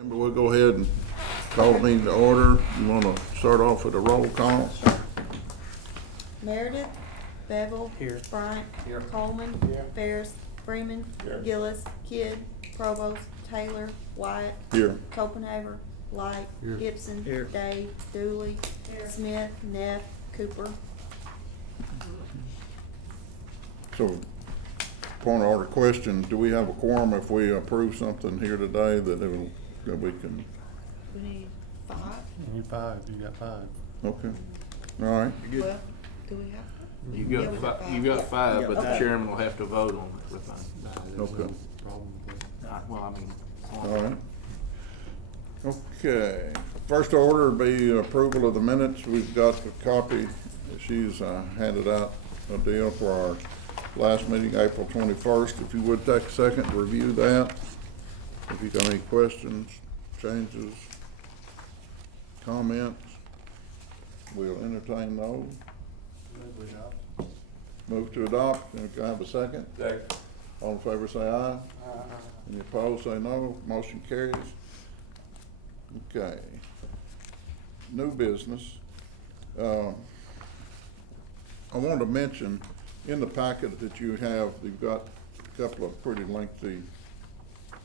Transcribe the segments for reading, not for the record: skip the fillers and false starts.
But we'll go ahead and call the meeting to order. You want to start off with a roll call? Meredith, Bevel. Here. Bryant. Here. Coleman. Here. Ferris, Freeman. Here. Gillis, Kidd, Provost, Taylor, Wyatt. Here. Copenhaver, Light. Here. Gibson. Here. Day, Dooley. Smith, Neff, Cooper. So, point of order question, do we have a quorum if we approve something here today that we can, We need 5. You got five. okay, all right. Well, do we have? You Yeah, got we got five, you five. got five, but the Okay. chairman will have to vote on everything. Okay. Well, I mean. All right. Okay, first order would be approval of the minutes. We've got a copy. She's handed out a deal for our last meeting, April 21st. If you would take a second to review that. If you got any questions, changes, comments, we'll entertain those. Move to adopt. Can I have a second? Second. All in favor say aye. Any opposed say no. Motion carries. Okay. New business. I wanted to mention in the packet that you have, you've got a couple of pretty lengthy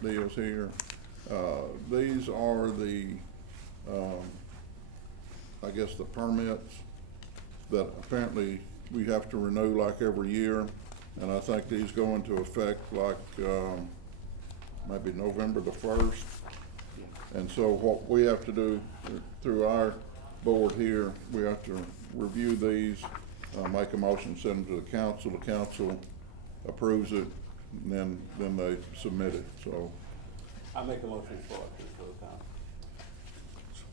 deals here. These are the, I guess the permits that apparently we have to renew like every year. And I think these go into effect like, maybe November the 1st. And so what we have to do through our board here, we have to review these, make a motion, send them to the council approves it, and then they submit it, so. I make a motion for the council.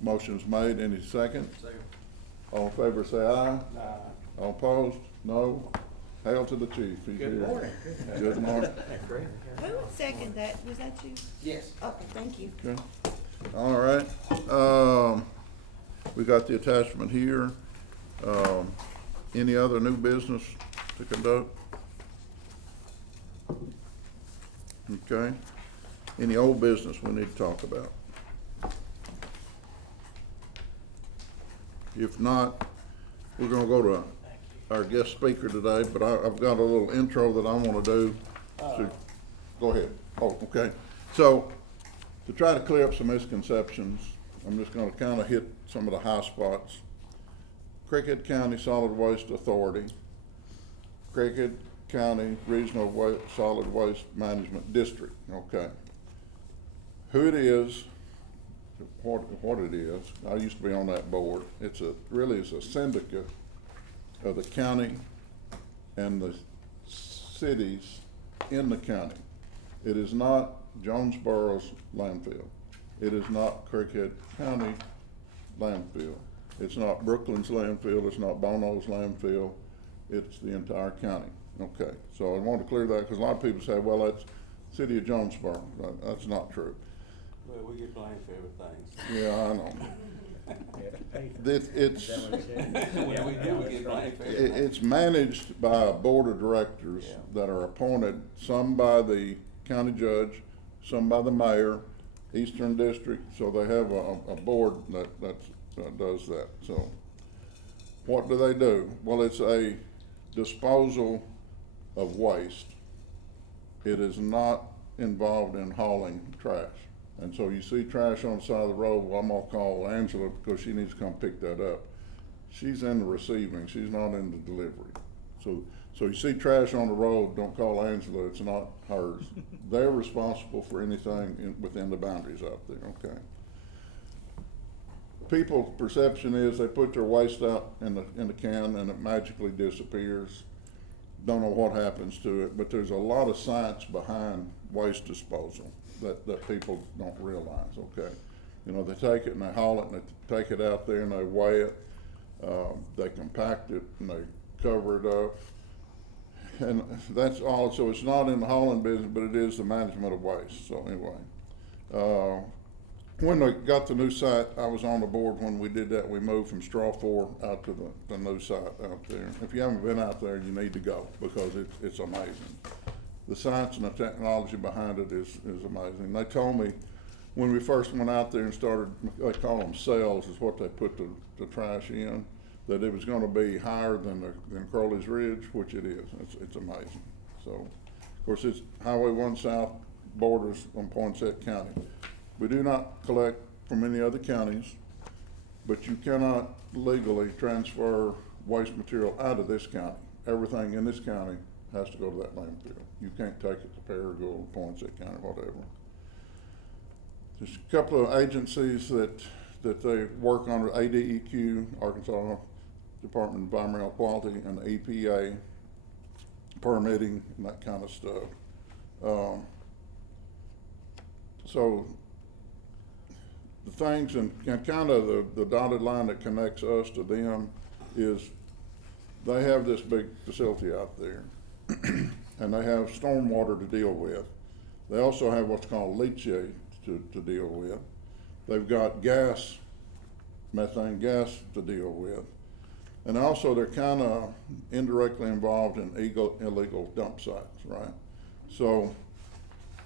Motion's made, any second? Second. All in favor say aye. All opposed? No? Hail to the chief, he's here. Good morning. Good morning. Who would second that? Was that you? Yes. Okay, thank you. Okay. All right, we got the attachment here. Any other new business to conduct? Okay. Any old business we need to talk about? If not, we're gonna go to our guest speaker today, but I've got a little intro that I wanna do. So, go ahead. Oh, okay. So, to try to clear up some misconceptions, I'm just gonna kinda hit some of the high spots. Cricket County Solid Waste Authority, Cricket County Regional Solid Waste Management District, okay. Who it is, what it is, I used to be on that board. It's a syndicate of the county and the cities in the county. It is not Jonesboro's landfill. It is not Cricket County landfill. It's not Brooklyn's landfill. It's not Bono's landfill. It's the entire county. Okay, so I want to clear that because a lot of people say, well, that's city of Jonesboro. That's not true. Well, we get blamed for everything. Yeah, I know. It's Yeah, we do, we get blamed for everything. it's managed by a board of directors Yeah. that are appointed, some by the county judge, some by the mayor, Eastern District, so they have a board that does that, so. What do they do? Well, it's a disposal of waste. It is not involved in hauling trash. And so you see trash on the side of the road, well, I'm gonna call Angela because she needs to come pick that up. She's in the receiving, she's not in the delivery. So you see trash on the road, don't call Angela, it's not hers. They're responsible for anything within the boundaries out there, okay? People's perception is they put their waste out in the can and it magically disappears. Don't know what happens to it, but there's a lot of science behind waste disposal that people don't realize, okay? You know, they take it and they haul it and they take it out there and they weigh it, they compact it and they cover it up. And that's all, so it's not in the hauling business, but it is the management of waste, so anyway. When they got the new site, I was on the board when we did that. We moved from Straw 4 out to the new site out there. If you haven't been out there, you need to go because it's amazing. The science and the technology behind it is amazing. They told me when we first went out there and started, they call them cells, is what they put the trash in, that it was gonna be higher than Crowley's Ridge, which it is. It's amazing. So, of course, it's Highway 1 South borders on Poinsett County. We do not collect from any other counties, but you cannot legally transfer waste material out of this county. Everything in this county has to go to that landfill. You can't take it to Paragould, Poinsett County, whatever. There's a couple of agencies that they work under, ADEQ, Arkansas Department of Environmental Quality, and the EPA, permitting and that kind of stuff. So the things and kind of the dotted line that connects us to them is they have this big facility out there and they have stormwater to deal with. They also have what's called leachate to deal with. They've got gas, methane gas to deal with. And also they're kind of indirectly involved in illegal dump sites, right? So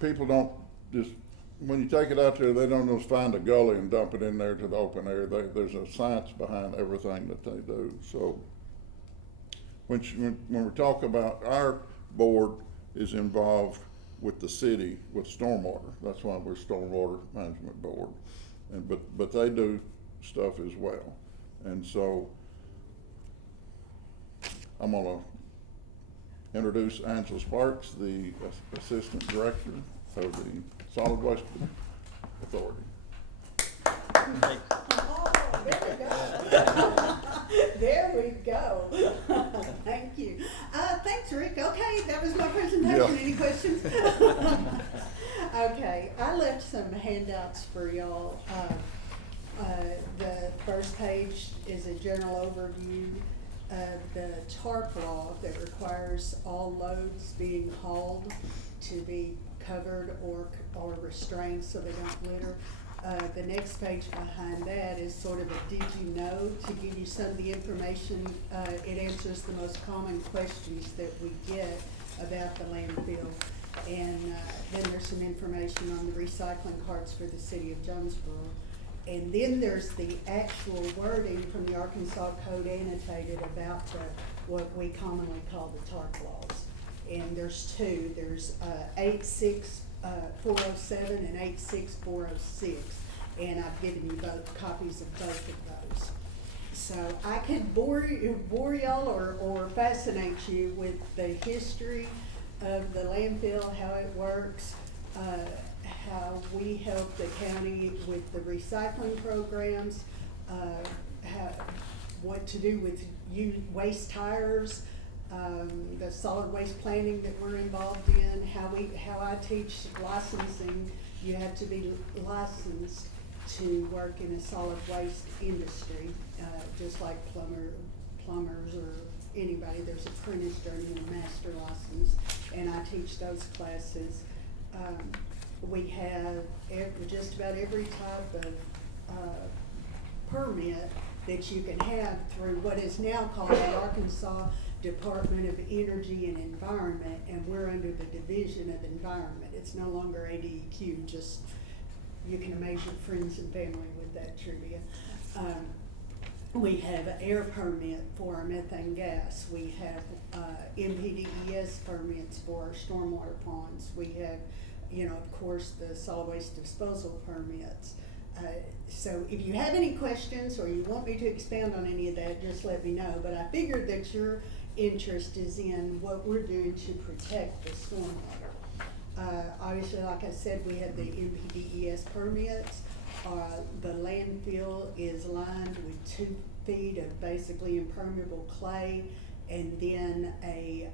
people don't just, when you take it out there, they don't just find a gully and dump it in there to the open air. There's a science behind everything that they do. So when we talk about, our board is involved with the city with stormwater. That's why we're Stormwater Management Board. And but they do stuff as well. And so I'm gonna introduce Angela Sparks, the Assistant Director of the Solid Waste Authority. Oh, there we go. There we go. Thank you. Thanks, Rick. Okay, that was my presentation. Yeah. Any questions? Okay, I left some handouts for y'all. The first page is a general overview of the TARP law that requires all loads being hauled to be covered or restrained so they don't litter. The next page behind that is sort of a did you know, to give you some of the information. It answers the most common questions that we get about the landfill. And then there's some information on the recycling carts for the city of Jonesboro. And then there's the actual wording from the Arkansas Code annotated about what we commonly call the TARP laws. And there's two. There's 86407 and 86406. And I've given you both copies of both of those. So I could bore y'all or fascinate you with the history of the landfill, how it works, how we help the county with the recycling programs, what to do with waste tires, the solid waste planning that we're involved in, how I teach licensing. You have to be licensed to work in a solid waste industry, just like plumbers or anybody. There's apprentice, journeyman, master license, and I teach those classes. We have just about every type of permit that you can have through what is now called the Arkansas Department of Energy and Environment, and we're under the Division of Environment. It's no longer ADEQ, just you can amaze your friends and family with that trivia. We have an air permit for our methane gas. We have MPDES permits for our stormwater ponds. We have, of course, the solid waste disposal permits. So if you have any questions or you want me to expand on any of that, just let me know. But I figured that your interest is in what we're doing to protect the stormwater. Obviously, like I said, we have the MPDES permits. The landfill is lined with 2 feet of basically impermeable clay, and then a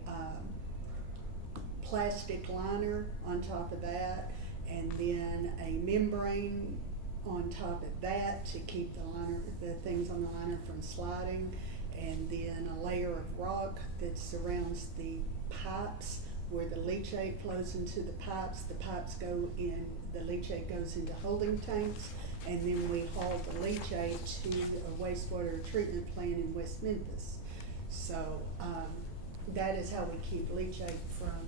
plastic liner on top of that, and then a membrane on top of that to keep the things on the liner from sliding, and then a layer of rock that surrounds the pipes where the leachate flows into the pipes. The pipes go in, the leachate goes into holding tanks, and then we haul the leachate to a wastewater treatment plant in West Memphis. So that is how we keep leachate from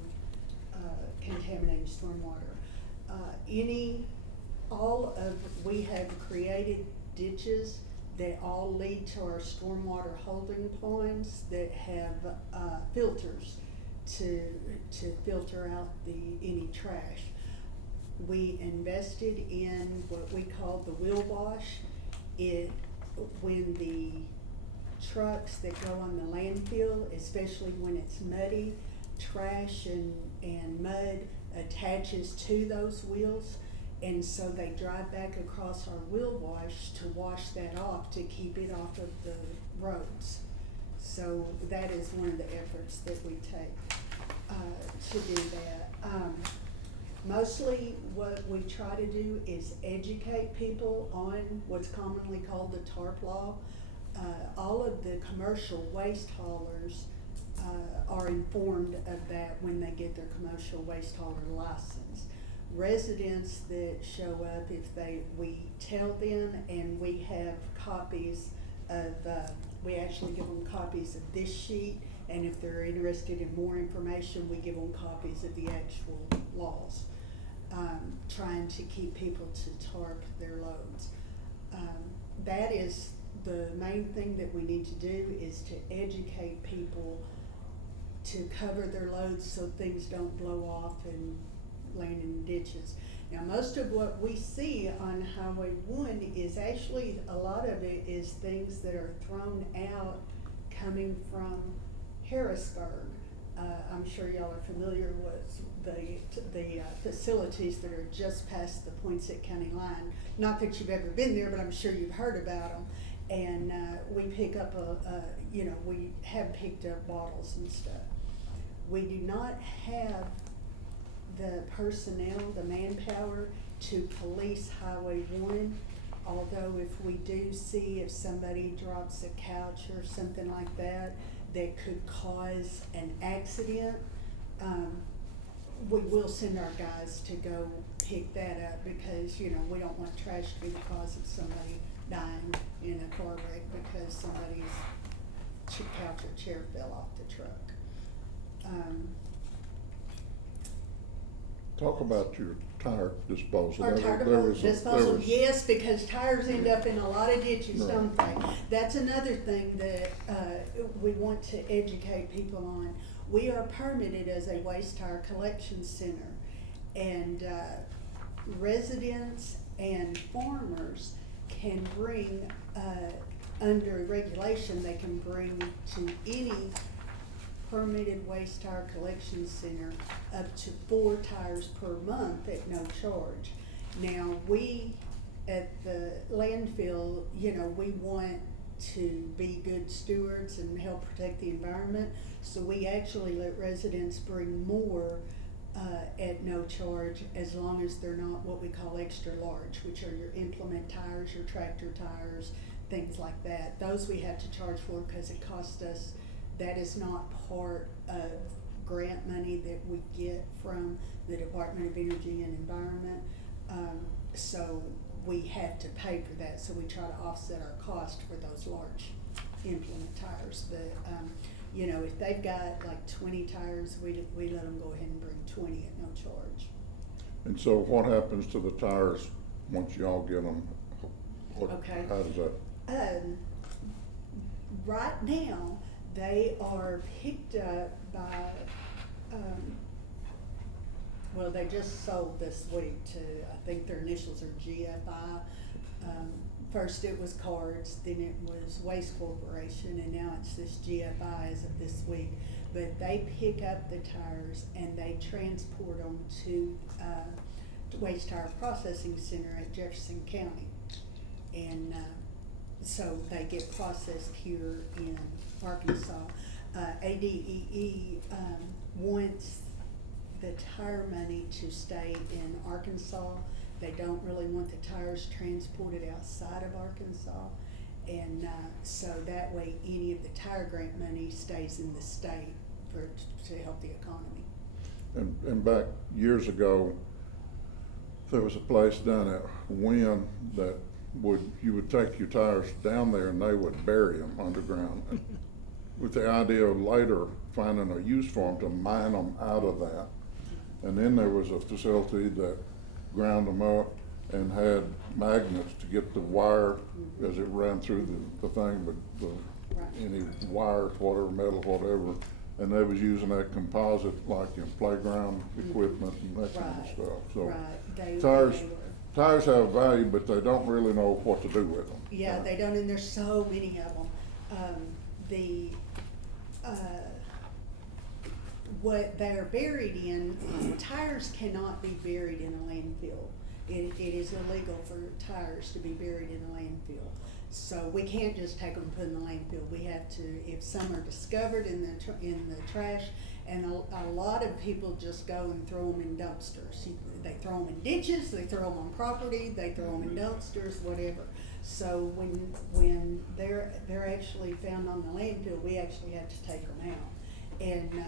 contaminating stormwater. All we have created ditches that all lead to our stormwater holding ponds that have, filters to filter out any trash. We invested in what we call the wheel wash. When the trucks that go on the landfill, especially when it's muddy, trash and mud attaches to those wheels. And so they drive back across our wheel wash to wash that off, to keep it off of the roads. So that is one of the efforts that we take, to do that. Mostly what we try to do is educate people on what's commonly called the TARP law. All of the commercial waste haulers are informed of that when they get their commercial waste hauler license. Residents that show up, we tell them, and we have copies of, we actually give them copies of this sheet, and if they're interested in more information, we give them copies of the actual laws, trying to keep people to tarp their loads. That is the main thing that we need to do, is to educate people to cover their loads so things don't blow off and land in ditches. Now, most of what we see on Highway 1 is actually, a lot of it is things that are thrown out coming from Harrisburg. I'm sure y'all are familiar with the facilities that are just past the Poinsett County line. Not that you've ever been there, but I'm sure you've heard about them. And we pick up we have picked up bottles and stuff. We do not have the personnel, the manpower to police Highway 1, although if we do see if somebody drops a couch or something like that could cause an accident, we will send our guys to go pick that up, because, we don't want trash to be the cause of somebody dying in a car wreck because somebody's couch or chair fell off the truck. Talk about your tire disposal. Our tire disposal, yes, because tires end up in a lot of ditches, don't they? That's another thing that we want to educate people on. We are permitted as a waste tire collection center, and residents and farmers can bring, under regulation, they can bring to any permitted waste tire collection center up to 4 tires per month at no charge. Now, we at the landfill, we want to be good stewards and help protect the environment, so we actually let residents bring more at no charge, as long as they're not what we call extra large, which are your implement tires, your tractor tires, things like that. Those we have to charge for because it costs us. That is not part of grant money that we get from the Department of Energy and Environment. So we have to pay for that. So we try to offset our cost for those large implement tires. But, if they've got like 20 tires, we let them go ahead and bring 20 at no charge. And so what happens to the tires once y'all get them? Okay. How does that? Right now, they are picked up by, they just sold this week to, I think their initials are GFI. First it was Cards, then it was Waste Corporation, and now it's this GFI as of this week. But they pick up the tires and they transport them to Waste Tire Processing Center at Jefferson County. And so they get processed here in Arkansas. ADEE wants the tire money to stay in Arkansas. They don't really want the tires transported outside of Arkansas. And so that way any of the tire grant money stays in the state to help the economy. And back years ago, there was a place down at Wynn that you would take your tires down there and they would bury them underground, with the idea of later finding a use for them to mine them out of that. And then there was a facility that ground them up and had magnets to get the wire as it ran through the thing, but Right. any wires, whatever, metal, whatever, and they was using that composite like in playground equipment and that kind of Right. stuff, so. Right, Tires, they were. tires have value, but they don't really know what to do with them. Yeah, they don't, and there's so many of them. What they're buried in, tires cannot be buried in a landfill. It is illegal for tires to be buried in a landfill. So we can't just take them and put in the landfill. We have to, if some are discovered in the trash, and a lot of people just go and throw them in dumpsters. They throw them in ditches, they throw them on property, they throw them in dumpsters, whatever. So when they're actually found on the landfill, we actually have to take them out and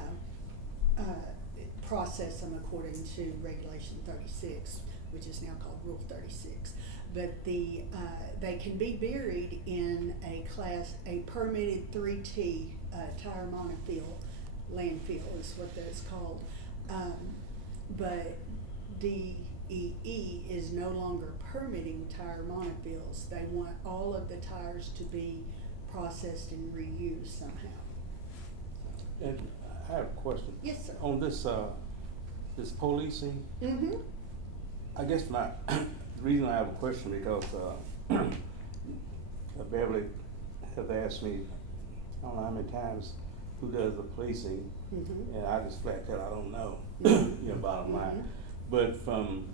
process them according to Regulation 36, which is now called Rule 36. But they can be buried in a permitted 3T tire monofill landfill is what that's called. But DEE is no longer permitting tire monofills. They want all of the tires to be processed and reused somehow. And I have a question. Yes, sir. On this policing, Mm-hmm. I guess the reason I have a question because, Beverly have asked me, I don't know how many times, who does the policing, Mm-hmm. and I just flat out, I don't know, Mhm. you know, bottom line. Mhm. But from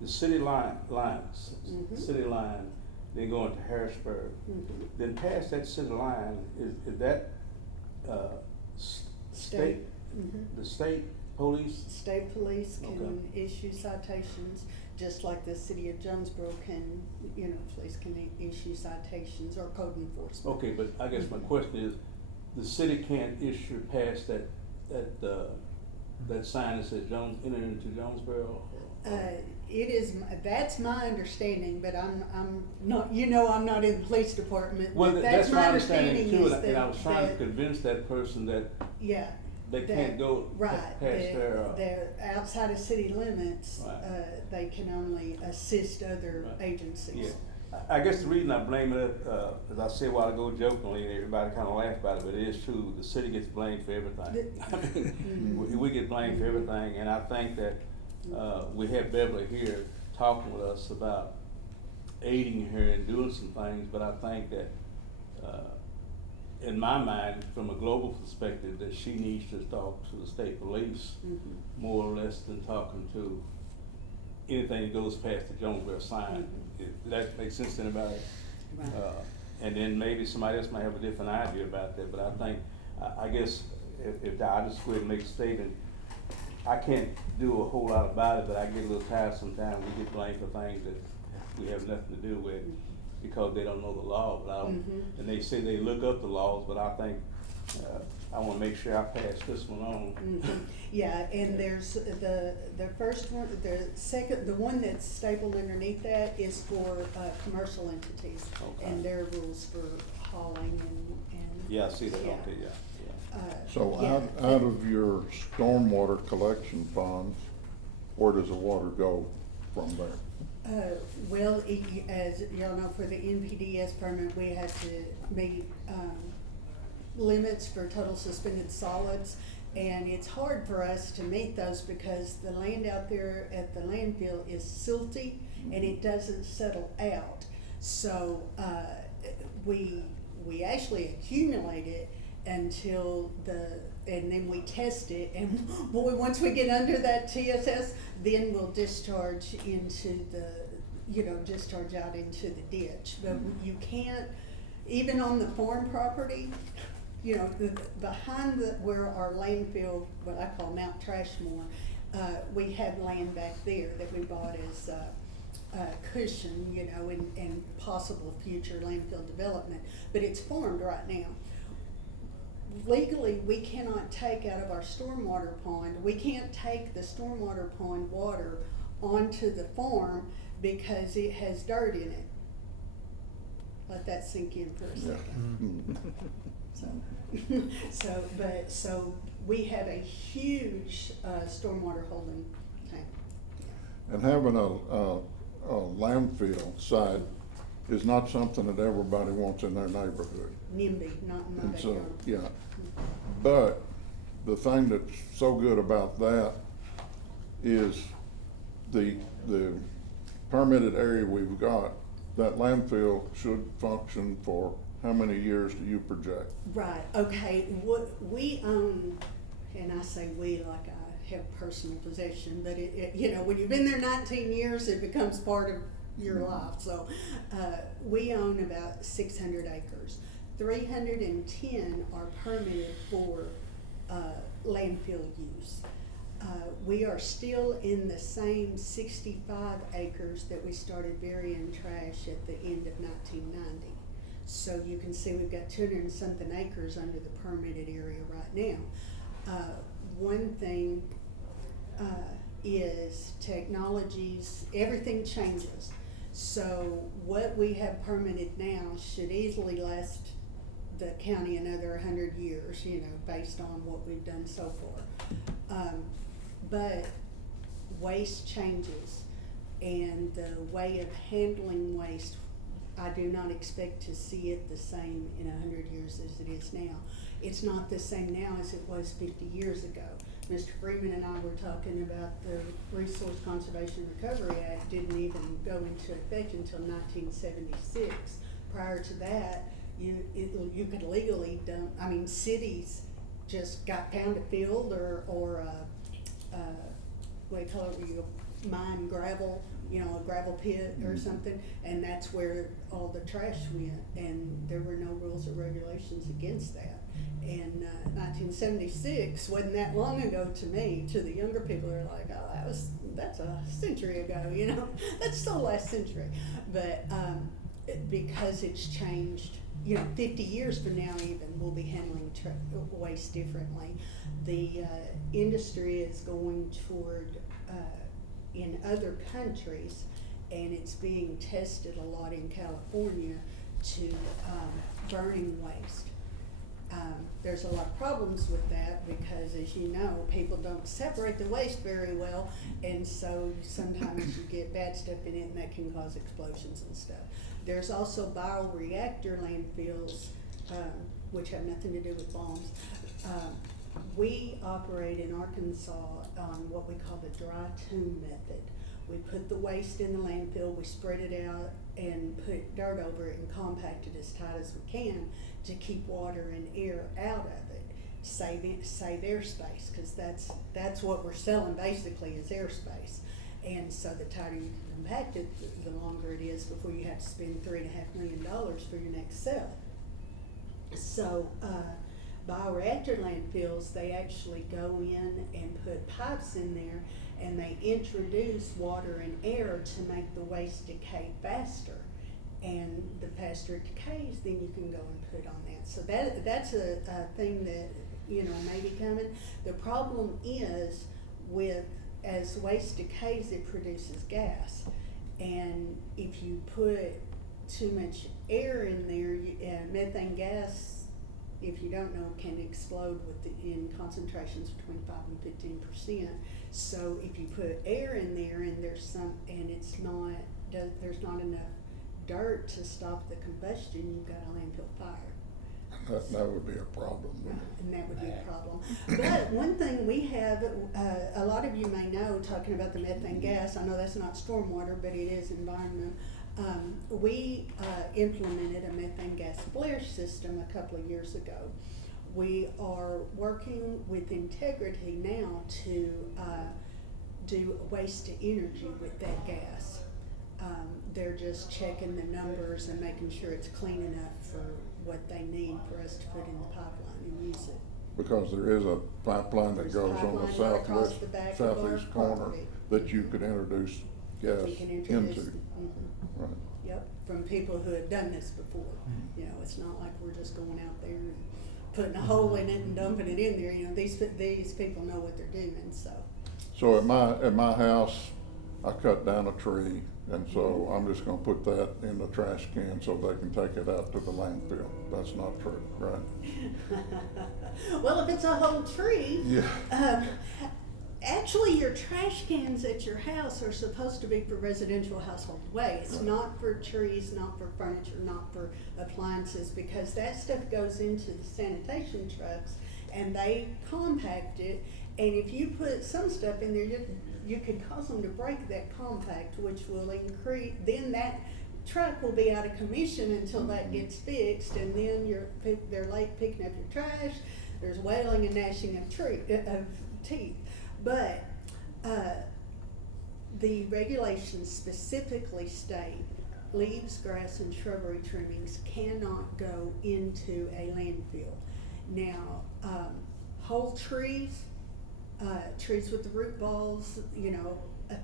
the city lines, Mhm. city line, then going to Harrisburg, Mhm. then past that city line, is that, state, Mhm. the state police? State police can Okay. issue citations, just like the city of Jonesboro can, police can issue citations or code enforcement. Okay, but I guess my question is, the city can't issue past that sign that says enter into Jonesboro? That's my understanding, but I'm not, I'm not in the police department. Well, but that's my understanding too, is and I was trying to that- convince that person that Yeah. they that- can't go right, past their, they're outside of city limits, Right. they can only assist other Right. agencies. yeah. I guess the reason I blame it, as I said a while ago jokingly, and everybody kinda laughed about it, but it is true, the city gets blamed for everything. I mean, we get blamed for everything, and I think that, we have Beverly here talking with us about aiding her and doing some things, but I think that, in my mind, from a global perspective, that she needs to talk to the state police Mhm. more or less than talking to anything that goes past the Jonesboro sign. Mhm. If that makes sense to anybody? Right. And then maybe somebody else might have a different idea about that, but I think, I guess, if I just go ahead and make a statement, I can't do a whole lot about it, but I get a little tired sometimes. We get blamed for things that we have nothing to do with because they don't know the law. But Mhm. and they say they look up the laws, but I think, I wanna make sure I pass this one on. Mhm. Yeah, and there's the first one, the one that's stapled underneath that is for, commercial entities. Okay. And their rules for hauling and. Yeah, I see that, Yeah. okay, yeah. So Yeah. out of your stormwater collection ponds, where does the water go from there? Well, as y'all know, for the NPDES permit, we have to meet, limits for total suspended solids. And it's hard for us to meet those because the land out there at the landfill is silty and it doesn't settle out. So, we actually accumulate it until and then we test it, and boy, once we get under that TSS, then we'll discharge into discharge out into the ditch. But you can't, even on the farm property, behind where our landfill, what I call Mount Trashmore, we have land back there that we bought as cushion, and possible future landfill development, but it's farmed right now. Legally, we cannot take out of our stormwater pond, we can't take the stormwater pond water onto the farm because it has dirt in it. Let that sink in for a second. So we have a huge stormwater holding tank. And having a landfill site is not something that everybody wants in their neighborhood. NIMBY, not in my And so, backyard. yeah, but the thing that's so good about that is the permitted area we've got, that landfill should function for how many years do you project? Right, okay, what, we own, and I say we like I have personal possession, but you know, when you've been there 19 years, it becomes part of your life, so, we own about 600 acres. 310 are permitted for, landfill use. We are still in the same 65 acres that we started burying trash at the end of 1990. So you can see we've got 200 and something acres under the permitted area right now. One thing is technologies, everything changes. So what we have permitted now should easily last the county another 100 years, you know, based on what we've done so far. But waste changes, and the way of handling waste, I do not expect to see it the same in 100 years as it is now. It's not the same now as it was 50 years ago. Mr. Freeman and I were talking about the Resource Conservation Recovery Act didn't even go into effect until 1976. Prior to that, you could legally dump, I mean, cities just got pound a field or what do you call it, where you mine gravel, you know, a gravel pit or something, and that's where all the trash went, and there were no rules or regulations against that. And 1976 wasn't that long ago to me. To the younger people, they're like, oh, that's a century ago, you know, that's still last century. But because it's changed, you know, 50 years from now even, we'll be handling waste differently. The industry is going toward, in other countries, and it's being tested a lot in California, to burning waste. There's a lot of problems with that because, as you know, people don't separate the waste very well, and so sometimes you get bad stuff in it, and that can cause explosions and stuff. There's also bioreactor landfills, which have nothing to do with bombs. We operate in Arkansas on what we call the dry tomb method. We put the waste in the landfill, we spread it out and put dirt over it and compact it as tight as we can to keep water and air out of it, save airspace, because that's what we're selling basically is airspace. And so the tighter you can compact it, the longer it is before you have to spend $3.5 million for your next sale. So bioreactor landfills, they actually go in and put pipes in there, and they introduce water and air to make the waste decay faster. And the faster it decays, then you can go and put on that. So that's a thing that, you know, may be coming. The problem is as waste decays, it produces gas. And if you put too much air in there, methane gas, if you don't know, can explode in concentrations between 5 and 15%. So if you put air in there and there's not enough dirt to stop the combustion, you've got a landfill fire. That would be a problem. And that would be a problem. But one thing we have, a lot of you may know, talking about the methane gas, I know that's not stormwater, but it is environment. We implemented a methane gas flare system a couple of years ago. We are working with Integrity now to do waste to energy with that gas. They're just checking the numbers and making sure it's clean enough for what they need for us to put in the pipeline and use it. Because there is a pipeline that There's a goes on the pipeline right across the back of our southeast corner property. that you could introduce gas We can introduce, into. Right. Yep, from people who have done this before. You know, it's not like we're just going out there and putting a hole in it and dumping it in there. You know, these people know what they're doing, so. So at my house, I cut down a tree, and so I'm just gonna put that in the trash can so they can take it out to the landfill. That's not true, right? Well, if it's a whole tree, Yeah. Actually, your trash cans at your house are supposed to be for residential household waste, not for trees, not for furniture, not for appliances, because that stuff goes into the sanitation trucks and they compact it. And if you put some stuff in there, you could cause them to break that compact, which will increase, then that truck will be out of commission until that gets fixed, and then they're late picking up your trash, there's wailing and gnashing of teeth. But the regulations specifically state leaves, grass, and shrubbery trimmings cannot go into a landfill. Now, whole trees, trees with the root balls,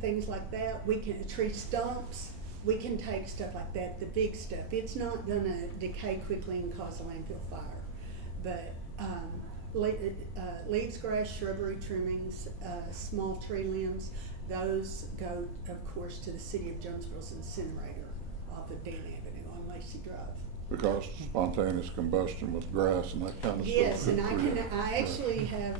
things like that, tree stumps, we can take stuff like that, the big stuff. It's not gonna decay quickly and cause a landfill fire. But leaves, grass, shrubbery trimmings, small tree limbs, those go, of course, to the city of Jonesboro's incinerator off of Dan Avenue on Lacey Drive. Because spontaneous combustion with grass and that kind of stuff. Yes, and I actually have,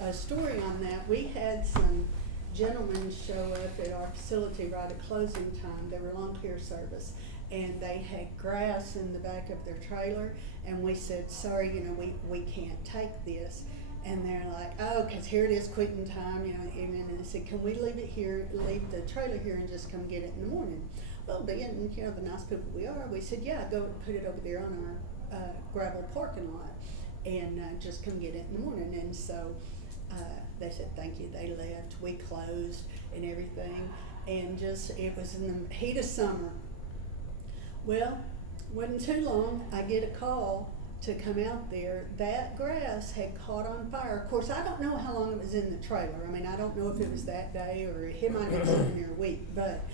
a story on that. We had some gentlemen show up at our facility right at closing time. They were lawn care service, and they had grass in the back of their trailer, and we said, sorry, we can't take this. And they're like, oh, because here it is quitting time, and I said, can we leave it here, leave the trailer here and just come get it in the morning? Well, being, the nice people we are, we said, yeah, go put it over there on our gravel parking lot and just come get it in the morning. And so they said, thank you. They left. We closed and everything. And it was in the heat of summer. Well, wasn't too long, I get a call to come out there. That grass had caught on fire. Of course, I don't know how long it was in the trailer. I mean, I don't know if it was that day or it might have been in there a week, but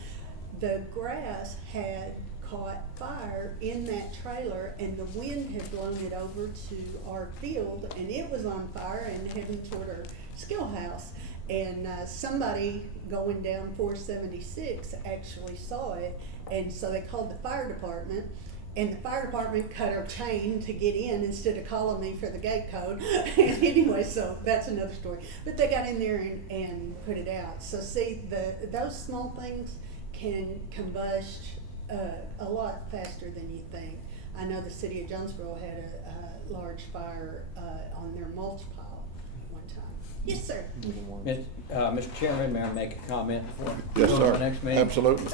the grass had caught fire in that trailer, and the wind had blown it over to our field, and it was on fire and heading toward our skill house. And somebody going down 476 actually saw it, and so they called the fire department, and the fire department cut our chain to get in instead of calling me for the gate code. Anyway, so that's another story. But they got in there and put it out. So see, those small things can combust a lot faster than you think. I know the city of Jonesboro had a large fire on their mulch pile one time. Yes, sir. Mr. Chairman, may I make a comment before we Yes, go to sir. the next meeting? Absolutely.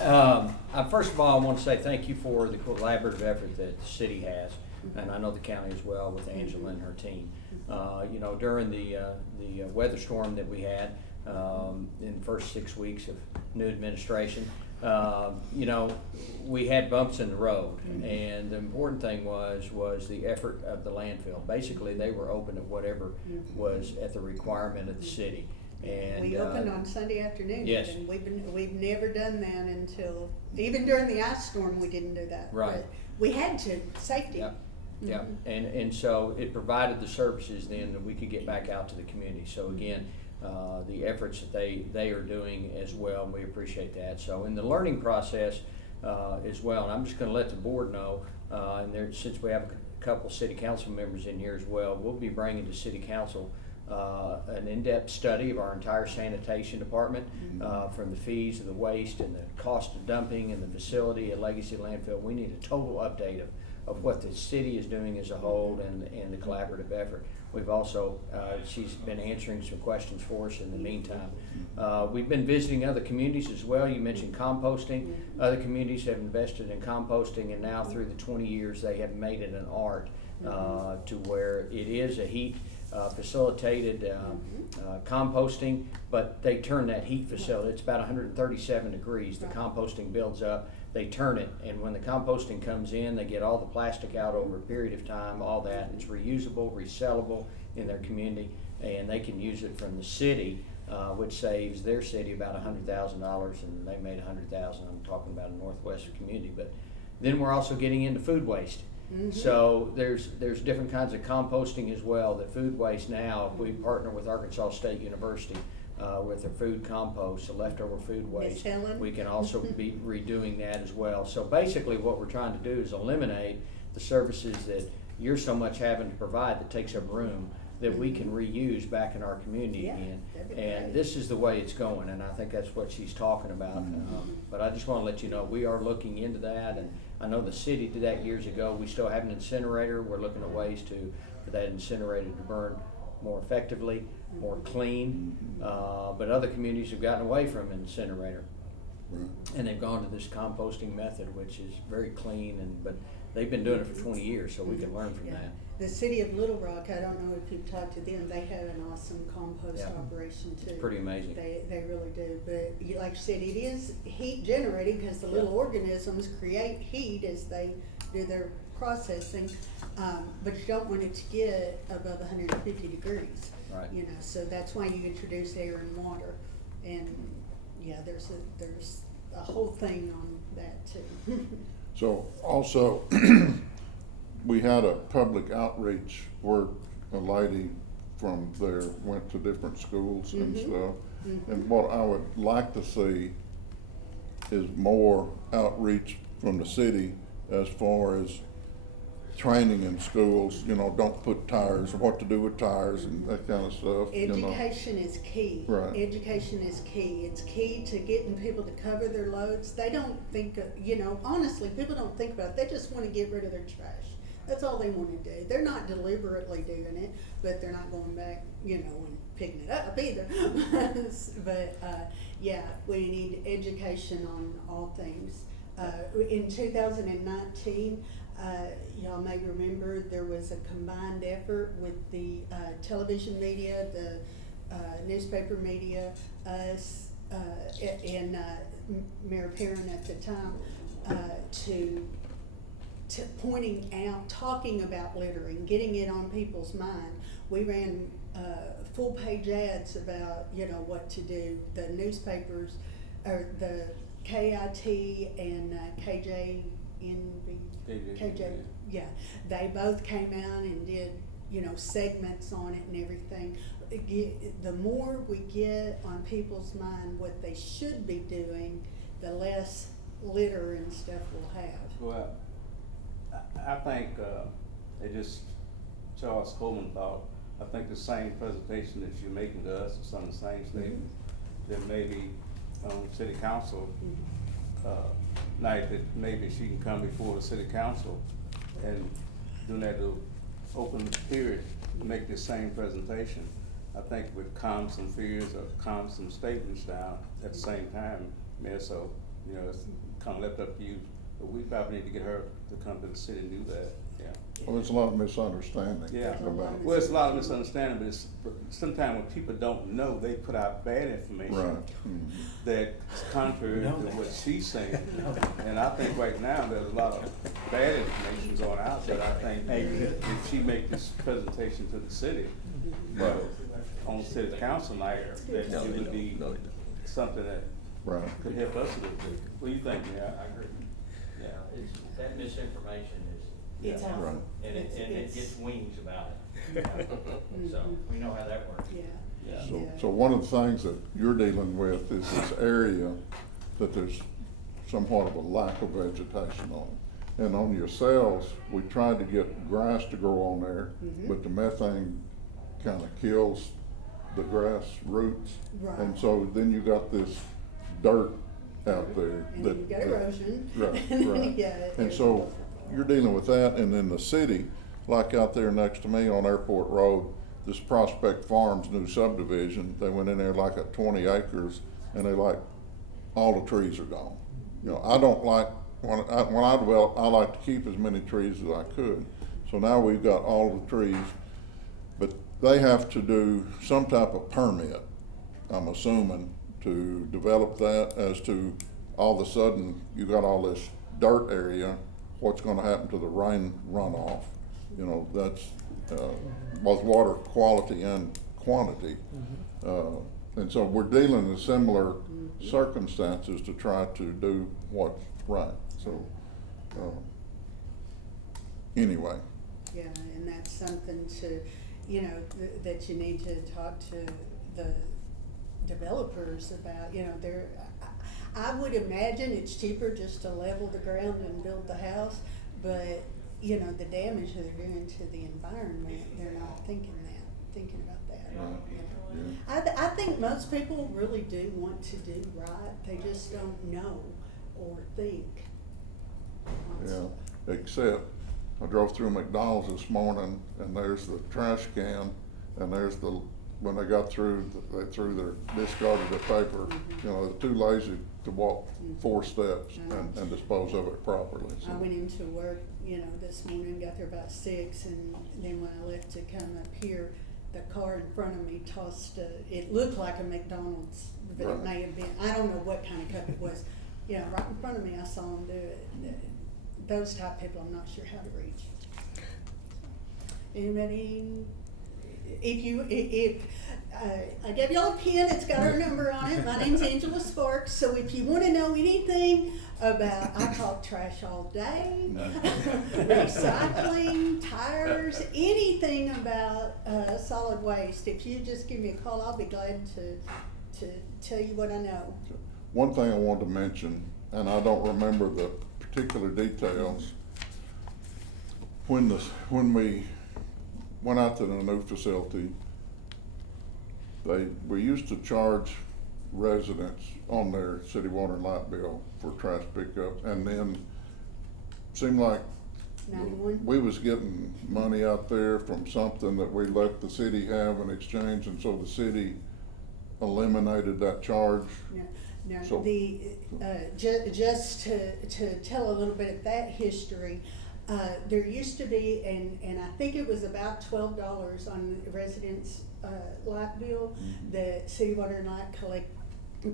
First of all, I want to say thank you for the collaborative effort that the city has, and I know the county as well with Angela and her team. During the weather storm that we had in the first 6 weeks of new administration, we had bumps in the road, and the important thing was the effort of the landfill. Basically, they were open at whatever was at the requirement of the city. And we opened on Sunday afternoon. Yes. And we've never done that until, even during the ice storm, we didn't do that. Right. But we had to, safety. Yeah, yeah, and so it provided the services then that we could get back out to the community. So again, the efforts that they are doing as well, and we appreciate that. So in the learning process as well, and I'm just going to let the board know, and since we have a couple city council members in here as well, we'll be bringing to city council an in-depth study of our entire sanitation department, from the fees of the waste and the cost of dumping and the facility at Legacy Landfill. We need a total update of what the city is doing as a whole and the collaborative effort. We've also, she's been answering some questions for us in the meantime. We've been visiting other communities as well. You mentioned composting. Other communities have invested in composting, and now through the 20 years they have made it an art to where it is a heat facilitated composting, but they turn that heat facility, it's about 137 degrees, the composting builds up, they turn it, and when the composting comes in, they get all the plastic out over a period of time, all that, it's reusable, resellable in their community, and they can use it from the city, which saves their city about $100,000, and they made $100,000, I'm talking about a Northwest community. But then we're also getting into food waste. So there's different kinds of composting as well. The food waste now, we partner with Arkansas State University with their food compost, the leftover food waste. We can also be redoing that as well. So basically what we're trying to do is eliminate the services that you're so much having to provide that takes up room that we can reuse back in our community Yeah, again. that'd be And great. this is the way it's going, and I think that's what she's talking about. But I just wanna let you know, we are looking into that, and I know the city did that years ago. We still have an incinerator. We're looking at ways for that incinerator to burn more effectively, more clean. But other communities have gotten away from incinerator. Right. And they've gone to this composting method, which is very clean, but they've been doing it for 20 years, so we can learn from Yeah. that. The city of Little Rock, I don't know if you've talked to them, they have an awesome compost Yeah. operation too. Pretty amazing. They really do, but like you said, it is heat generating because the little organisms create heat as they do their processing. But you don't want it to get above 150 degrees. Right. You know, so that's why you introduce air and water. And yeah, there's a whole thing on that too. So also, we had a public outreach where a lady from there went to different schools and Mhm. stuff. And what I would like to see is more outreach from the city as far as training in schools, you know, don't put tires, what to do with tires and that kind of stuff, you know. Education is key. Right. Education is key. It's key to getting people to cover their loads. They don't think, you know, honestly, people don't think about it. They just want to get rid of their trash. That's all they want to do. They're not deliberately doing it, but they're not going back, you know, and picking it up either. But yeah, we need education on all things. In 2019, y'all may remember there was a combined effort with the television media, the newspaper media, us, and Mayor Perrin at the time, to pointing out, talking about littering, getting it on people's mind. We ran full page ads about, you know, what to do. The newspapers, or the KIT and KJ, yeah, they both came out and did, you know, segments on it and everything. The more we get on people's mind what they should be doing, the less litter and stuff we'll have. Well, I think, it just, Charles Coleman thought, I think the same presentation that you're making to us is some of the same statements that maybe on city council, night, that maybe she can come before the city council and during that open period, make the same presentation. I think would calm some fears or calm some statements down at the same time, Mayor, so, you know, it's kind of left up to you. But we probably need to get her to come to the city and do that, yeah. Well, there's a lot of misunderstanding Yeah, about it. well, it's a lot of misunderstanding, but it's, sometimes when people don't know, they put out bad information. Right. That's contrary to what she's saying. And I think right now, there's a lot of bad information going out, but I think if she make this presentation to the city, on city council night, that it would be something that Right. could help us a little bit. What do you think, Mayor? I agree. Yeah. That misinformation It's out. Right. and it gets wings about it. So we know how that works. Yeah. Yeah. So one of the things that you're dealing with is this area that there's somewhat of a lack of vegetation on. And on your cells, we tried to get grass to grow on there, but the methane kind of kills the grass roots. Right. And so then you got this dirt out there. And that- then you got erosion. Right, And then right. you got it. And so you're dealing with that, and then the city, like out there next to me on Airport Road, this Prospect Farms new subdivision, they went in there like at 20 acres, and they like, all the trees are gone. You know, I don't like, when I develop, I like to keep as many trees as I could. So now we've got all the trees, but they have to do some type of permit, I'm assuming, to develop that as to all of a sudden you got all this dirt area, what's gonna happen to the rain runoff? You know, that's both water quality and quantity. And so we're dealing with similar circumstances to try to do what's right. So anyway. Yeah, and that's something to, you know, that you need to talk to the developers about, you know, I would imagine it's cheaper just to level the ground and build the house, but, you know, the damage they're doing to the environment, they're not thinking that. thinking about that. Right. You know. Yeah. I think most people really do want to do right, they just don't know or think. Yeah, except I drove through McDonald's this morning and there's the trash can and there's the, when they got through, they threw their, discarded the paper. You know, they're too lazy to walk 4 steps and dispose of it properly, so. I went into work, you know, this morning, got there about 6, and then when I left to come up here, the car in front of me tossed it looked like a McDonald's, but Right. it may have been, I don't know what kind of cup it was. You know, right in front of me, I saw them do it. Those type of people, I'm not sure how to reach. Anybody, if I gave y'all a pen, it's got our number on it. My name's Angela Sparks, so if you wanna know anything about, I talk trash all day, recycling, tires, anything about, solid waste, if you just give me a call, I'll be glad to tell you what I know. One thing I wanted to mention, and I don't remember the particular details, when we went out to the new facility, we used to charge residents on their city water and light bill for trash pickup, and then seemed like 91? we was getting money out there from something that we let the city have in exchange, and so the city eliminated that charge. No, So- just to tell a little bit of that history, there used to be, and I think it was about $12 on the residents' light bill that City Water and Light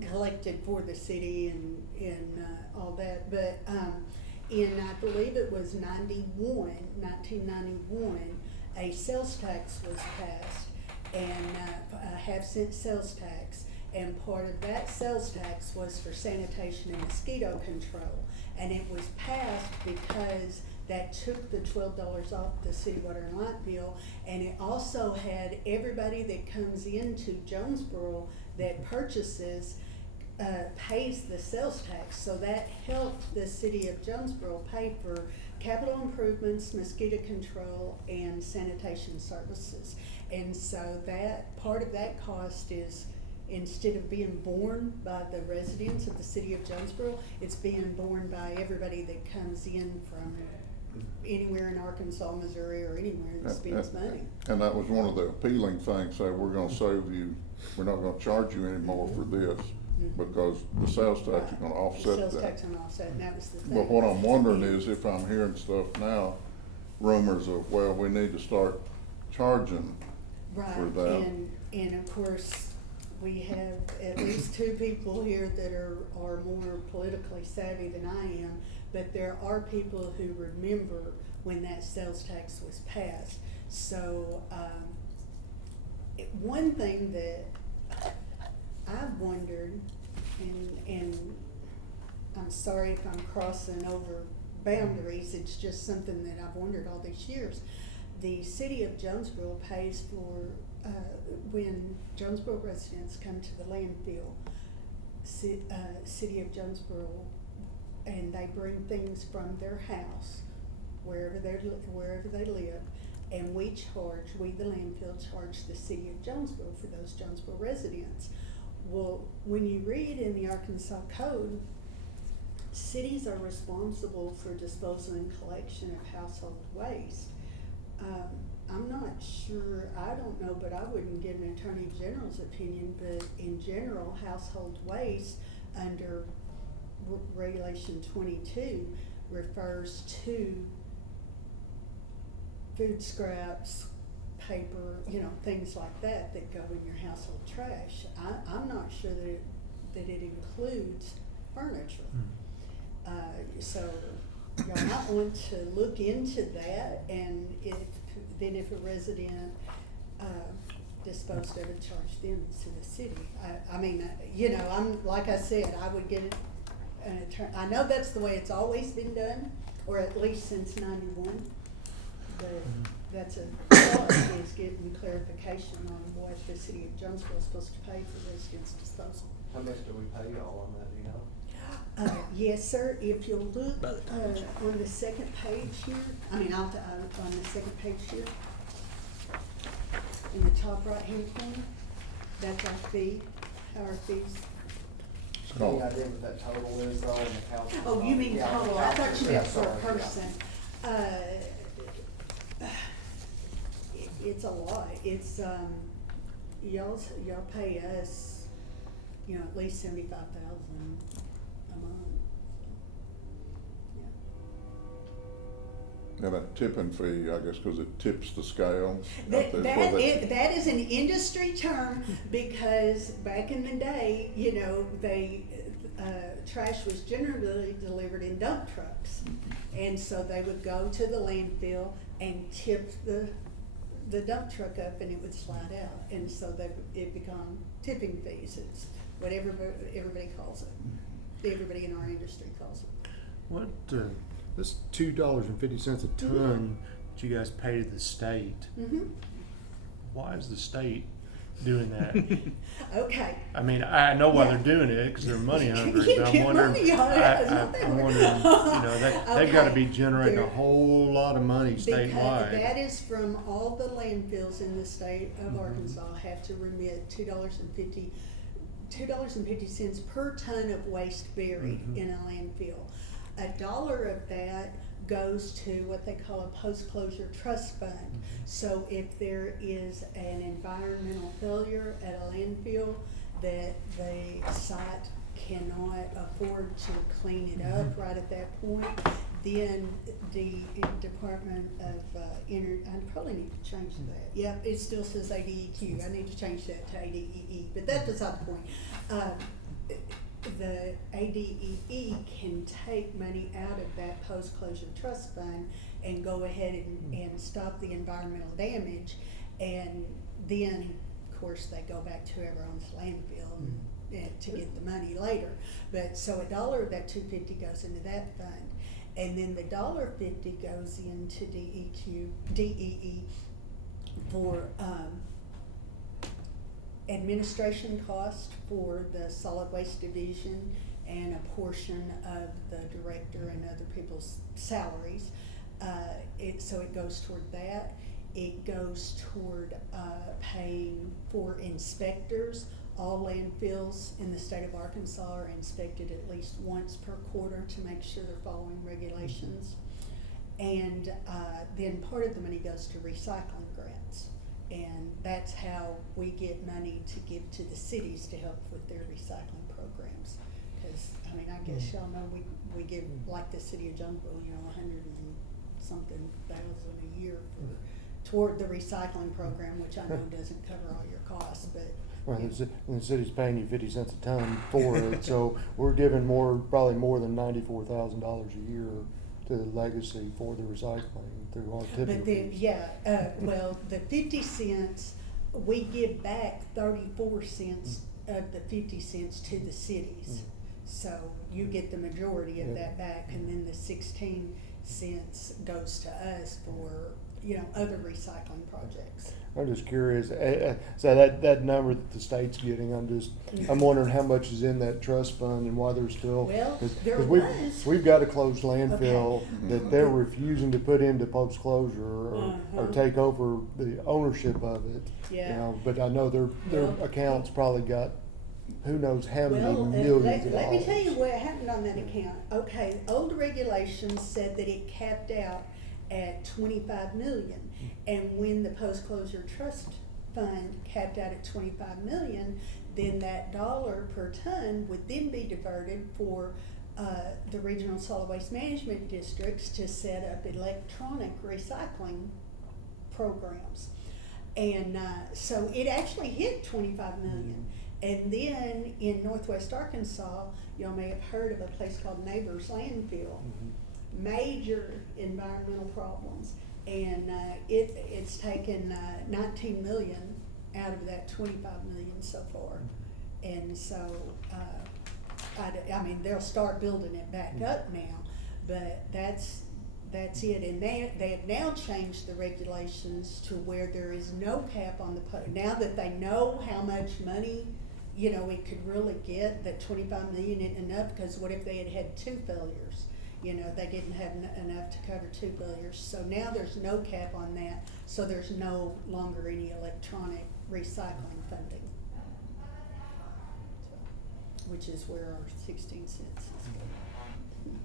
collected for the city and all that. But in, I believe it was 1991, a sales tax was passed, and a half-cent sales tax. And part of that sales tax was for sanitation and mosquito control. And it was passed because that took the $12 off the city water and light bill. And it also had everybody that comes into Jonesboro that purchases, pays the sales tax. So that helped the city of Jonesboro pay for capital improvements, mosquito control, and sanitation services. And so that, part of that cost is, instead of being borne by the residents of the city of Jonesboro, it's being borne by everybody that comes in from anywhere in Arkansas, Missouri, or anywhere that spends money. And that was one of the appealing things, say, we're gonna save you, we're not gonna charge you anymore for this, because the sales tax is gonna offset that. Sales tax on offset, and that was the thing. But what I'm wondering is if I'm hearing stuff now, rumors of, well, we need to start charging Right, for that. and of course, we have at least 2 people here that are more politically savvy than I am, but there are people who remember when that sales tax was passed. So, one thing that I've wondered, and I'm sorry if I'm crossing over boundaries, it's just something that I've wondered all these years. The city of Jonesboro pays for, when Jonesboro residents come to the landfill, city of Jonesboro, and they bring things from their house, wherever they live, and we, the landfill, charge the city of Jonesboro for those Jonesboro residents. Well, when you read in the Arkansas Code, cities are responsible for disposal and collection of household waste. I'm not sure, I don't know, but I wouldn't give an attorney general's opinion, but in general, household waste under Regulation 22 refers to food scraps, paper, things like that go in your household trash. I'm not sure that it includes furniture. So y'all might want to look into that, and if a resident disposed of it, charge them to the city. I'm, like I said, I would get an attorney. I know that's the way it's always been done, or at least since 91, but that's a thought, is getting clarification on what the city of Jonesboro is supposed to pay for residents' disposal. How much do we pay y'all on that, do you know? Yes, sir, if you'll look, on the second page here, on the second page here. in the top right-hand corner. That's our fee, how our fees. It's Any called, idea what that total is though in the council? Oh, you mean Yeah, total, I thought you yeah, meant for a sorry, yeah. person. It's a lot, it's, y'all pay us, you know, at least 75,000 a month. Yeah. and that tipping fee, I guess, cause it tips the scale. That is an industry term, because back in the day, you know, trash was generally delivered in dump trucks. And so they would go to the landfill and tip the dump truck up, and it would slide out. And so it become tipping fees. It's what everybody calls it. Everybody in our industry calls it. What, this $2.50 a ton that you guys pay to the state, Mm-hmm. why is the state doing that? Okay. I mean, I know why Yeah. they're doing it, because they're money hungry, You but I'm get wondering, money on it, that's what they I'm were. wondering, you know, they've gotta be Okay. generating a They're- whole lot of money Because statewide. that is from all the landfills in the state of Mhm. Arkansas have to remit $2.50 per ton of waste buried Mhm. in a landfill. $1 of that goes to what they call a post-closure trust fund. So if there is an environmental failure at a landfill that the site cannot afford to clean it up right at that point, then the Department of I probably need to change that. Yep, it still says ADEQ. I need to change that to ADEE, but that's beside the point. The ADEE can take money out of that post-closure trust fund and go ahead and stop the environmental damage, and then, of course, they go back to whoever owns the landfill and to get the money later. But so $1 of that $2.50 goes into that fund, and then the $1.50 goes into DEE for administration cost for the solid waste division, and a portion of the director and other people's salaries. So it goes toward that. It goes toward paying for inspectors. All landfills in the state of Arkansas are inspected at least once per quarter to make sure they're following regulations. And then part of the money goes to recycling grants. And that's how we get money to give to the cities to help with their recycling programs. Because, I mean, I guess y'all know we give, like the city of Jonesboro, you know, 100 and something thousand a year toward the recycling program, which I know doesn't cover all your costs, but. Right, and the city's paying you 50 cents a ton for it, so we're giving probably more than $94,000 a year to the legacy for the recycling through our tipping But then, fees. yeah, well, the 50 cents, we give back 34 cents of the 50 cents to the cities. So you get the majority of that back, and then the 16 cents goes to us for, you know, other recycling projects. I'm just curious, so that number that the state's getting, I'm wondering how much is in that trust fund and why there's still. Well, 'cause there we've- We've got a closed landfill that they're refusing to put into post-closure or take over the ownership of it. Yeah. You know, but I know their Well- account's probably got who knows how many Well, millions of let me dollars. tell you what happened on that account. Okay, old regulations said that it capped out at 25 million. And when the post-closure trust fund capped out at 25 million, then that $1 per ton would then be diverted for the regional solid waste management districts to set up electronic recycling programs. And so it actually hit 25 million. And then in northwest Arkansas, y'all may have heard of a place called Neighbors Landfill. Major environmental problems. And it's taken 19 million out of that 25 million so far. And so, I mean, they'll start building it back up now, but that's it. And they have now changed the regulations to where there is no cap on now that they know how much money, you know, it could really get, that 25 million isn't enough, because what if they had 2 failures you know, they didn't have enough to cover 2 billiards. So now there's no cap on that, so there's no longer any electronic recycling funding. So, which is where our 16 cents is going.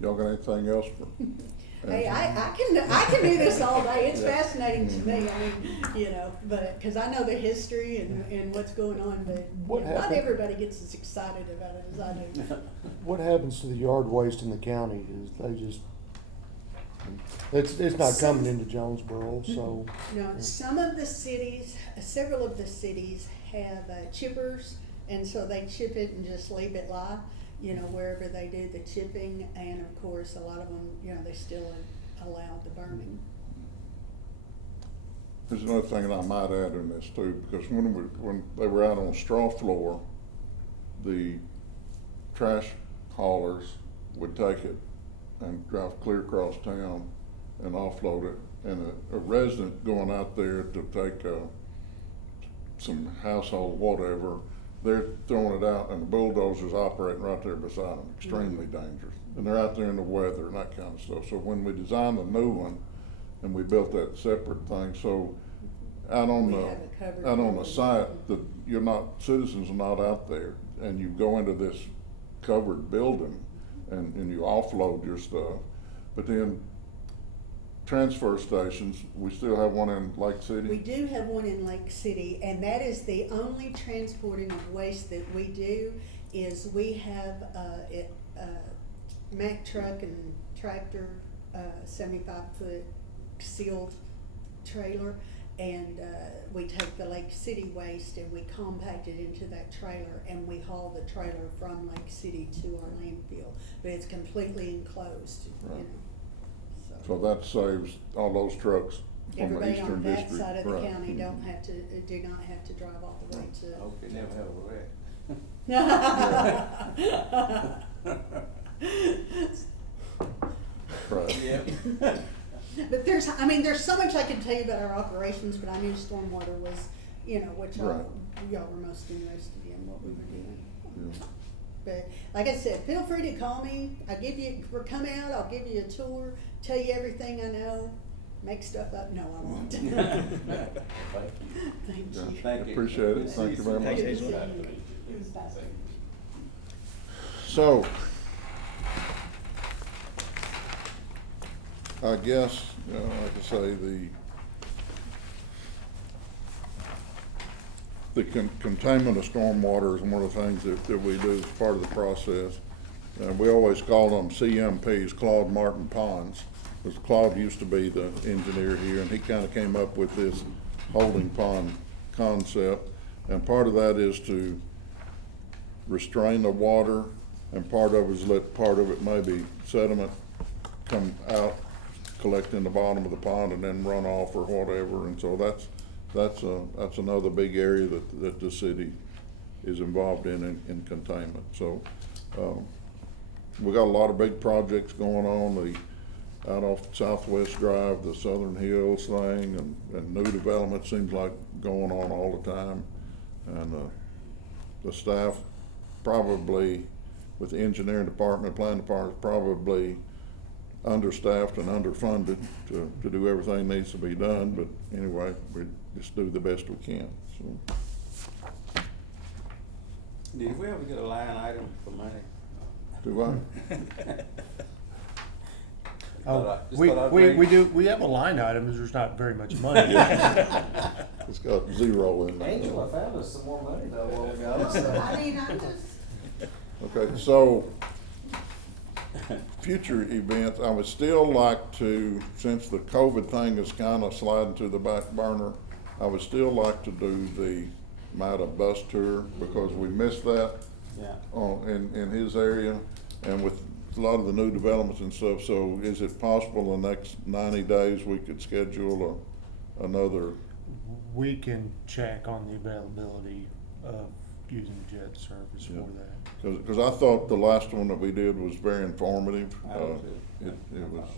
Y'all got anything else for? Hey, I can do this all day. It's fascinating to me. I mean, you know, but because I know the history and what's going on, but What you know, not happened? everybody gets as excited about it as I do. What happens to the yard waste in the county? Is they just, it's not coming into Jonesboro, so. No, some of the cities, several of the cities have chippers, and so they chip it and just leave it lie, you know, wherever they do the chipping, and of course, a lot of them, you know, they still allow the burning. There's another thing that I might add in this too, because when they were out on the straw floor, the trash haulers would take it and drive clear across town and offload it. And a resident going out there to take some household whatever, they're throwing it out and the bulldozer's operating right there beside them, extremely dangerous. And they're out there in the weather and that kind of stuff. So when we designed the new one and we built that separate thing, so out on We have it covered. the site, citizens are not out there, and you go into this covered building and you offload your stuff. But then transfer stations, we still have one in Lake City? We do have one in Lake City, and that is the only transporting of waste that we do, is we have a Mack truck and tractor, 75-foot sealed trailer, and we take the Lake City waste and we compact it into that trailer, and we haul the trailer from Lake City to our landfill, but it's completely enclosed, you Right. know. So that saves all those trucks from the Everybody eastern on that district. side of the Right. county do not have to drive all the way to. Okay, never have a wreck. Right. Yeah. But there's so much I could tell you about our operations, but I knew Stormwater was, you know, what y'all were most interested in, what we were doing. Yeah. But like I said, feel free to call me. Come out, I'll give you a tour, tell you everything I know, make stuff up. No, I won't. Thank you. Thank Yeah. you. Thank you. Appreciate it. Thank you very much. Good to see you. It was fascinating. So, I guess, like I say, the containment of stormwater is one of the things that we do as part of the process. We always call them CMPs, Claude Martin Ponds, because Claude used to be the engineer here, and he kind of came up with this holding pond concept. And part of that is to restrain the water, and part of it is let part of it maybe sediment come out, collect in the bottom of the pond and then run off or whatever. And so that's another big area that the city is involved in containment. So we got a lot of big projects going on. Out off Southwest Drive, the Southern Hills thing, and new development seems like going on all the time. And the staff probably, with the engineering department, planning department, probably understaffed and underfunded to do everything that needs to be done. But anyway, we just do the best we can. So. Did we ever get a line item for money? Do I? Oh, Just we thought I'd bring- we have a line item, there's just not very much money. It's got zero in there. Angela found us some more money though a while ago, so. I'm just. Okay, so future events, I would still like to, since the COVID thing is kind of sliding to the back burner, I would still like to do the MITA bus tour, because we missed that Yeah. in his area, and with a lot of the new developments and stuff. So is it possible the next 90 days we could schedule another? We can check on the availability of using jet service Yeah. for that. Because I thought the last one that we did was very informative. I do too. It was,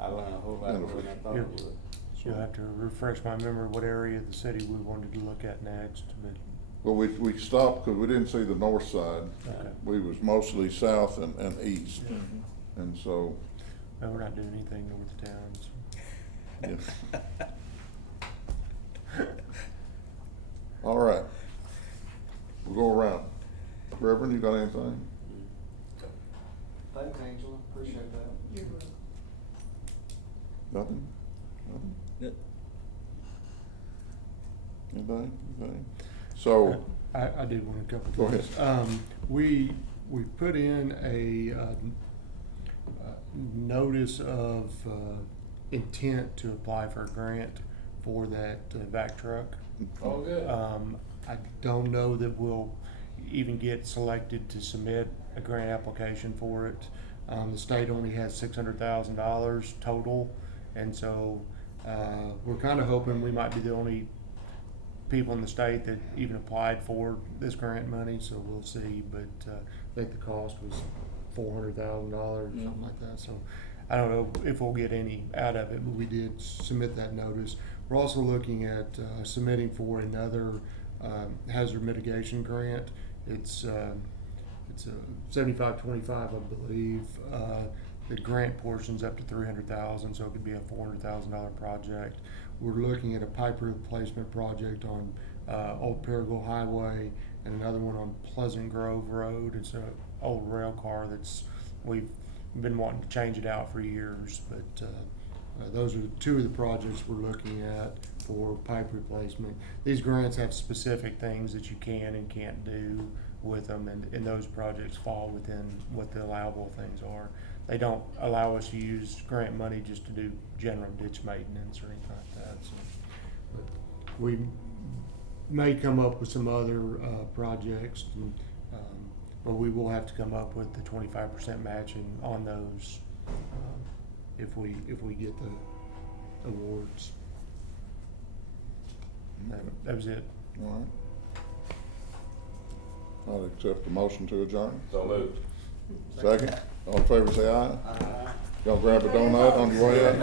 I learned a whole lot more than I thought I would. You'll have to refresh my memory what area of the city we wanted to look at next, but Well, we stopped because we didn't see the north side. Okay. We was mostly south and east. And so, No, we're not doing anything north of town, so. yeah. All right. We'll go around. Reverend, you got anything? Thanks, Angela, appreciate that. You're welcome. Nothing? Nothing? Anything? So, I did want a couple Go ahead. things. We put in a, notice of, intent to apply for a grant for that vac truck. Oh, good. I don't know that we'll even get selected to submit a grant application for it. The state only has $600,000 total, and so, we're kinda hoping we might be the only people in the state that even applied for this grant money, so we'll see, but, I think the cost was $400,000 or something like that, so I don't know if we'll get any out of it, but we did submit that notice. We're also looking at, submitting for another, hazard mitigation grant. It's a 75-25, I believe. The grant portion's up to $300,000, so it could be a $400,000 project. We're looking at a pipe replacement project on Old Paragould Highway and another one on Pleasant Grove Road. It's an old rail car we've been wanting to change it out for years, but those are two of the projects we're looking at for pipe replacement. These grants have specific things that you can and can't do with them, and those projects fall within what the allowable things are. They don't allow us to use grant money just to do general ditch maintenance or anything like that, so. But we may come up with some other, projects, and, but we will have to come up with the 25% matching on those, if we get the awards. That was it. all right. I'll accept the motion to adjourn. So moved. Second, all in favor say aye. Y'all grab a donut on your way out.